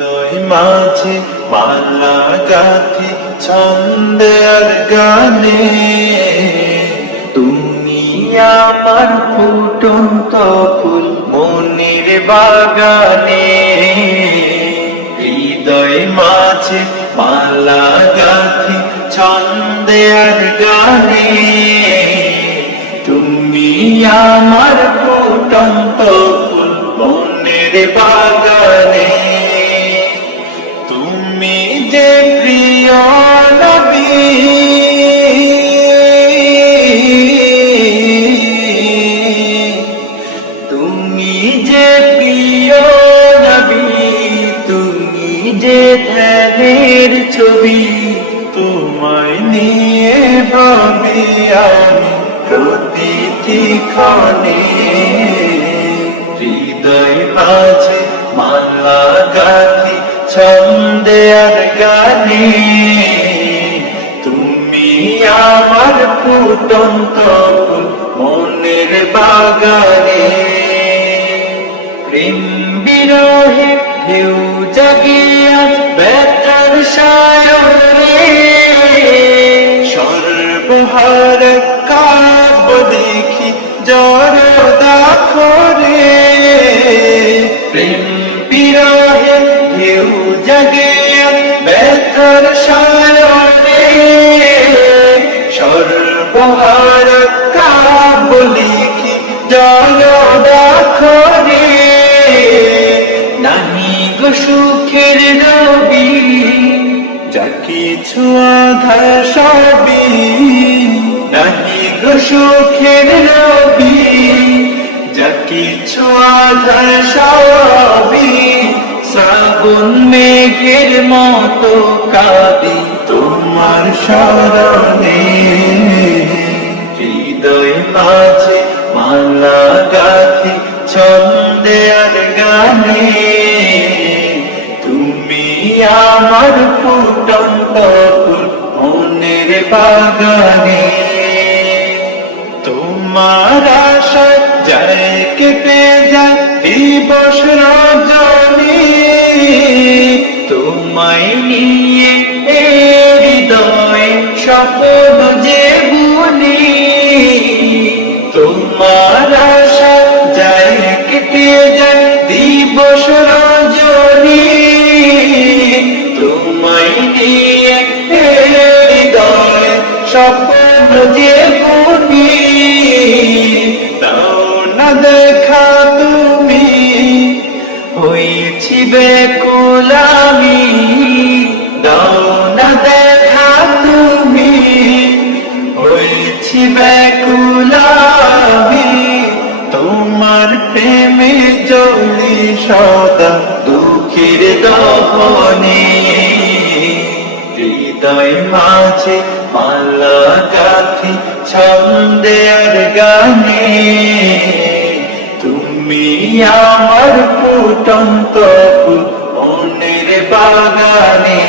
হৃদয় মাঝে মালা গাঁথি ছন্দে আর গানে, তুমি আমার ফুটন্ত ফুল মনের বাগানে। হৃদয় মাঝে মালা গাঁথি ছন্দে আর গানে, তুমি আমার ফুটন্ত ফুল মনের বাগানে। তুমি যে প্রিয় নবী, তুমি যে প্রিয় নবী, তুমি যে ধ্যানের ছবি, তোমায় নিয়ে ভাবি আমি প্রতিটি ক্ষণে। হৃদয় মাঝে মালা গাঁথি ছন্দে আর গানে, তুমি আমার ফুটন্ত ফুল মনের বাগানে। প্রেম বিরহে ঢেউ জাগিয়া ব্যথার সায়রে, সর্বহার কাব্য দেখি জড়তা করে। প্রেম বিরহে ঢেউ জাগিয়া ব্যথার সায়রে, সর্বহার কাব্য লিখি জড়তা করে। নাহি গো সুখের রবি, যা কিছু আধার সবই, নাহি গো সুখের রবি, যা কিছু আধার সবই। শ্রাবণ মেঘের মতো কাঁদি তোমার শরণে। হৃদয় মাঝে মালা গাঁথি ছন্দে আর গানে, তুমি আমার ফুটন্ত ফুল মনের বাগানে। তোমার আশা যায় কেটে যায় দিবস রজনী, তোমায় নিয়ে হৃদয় স্বপ্ন যে বুনি। তোমার আশা যায় কেটে যায় দিবস রজনী, তোমায় নিয়ে হৃদয় স্বপ্ন যে বুনি। দাও না দেখা তুমি, হয়েছি ব্যাকুল আমি। দাও না দেখা তুমি, হয়েছি ব্যাকুল আমি। তোমার প্রেমে জ্বলি সদা দুঃখের দহনে। হৃদয় মাঝে মালা গাঁথি ছন্দে আর গানে, তুমি আমার ফুটন্ত ফুল মনের বাগানে।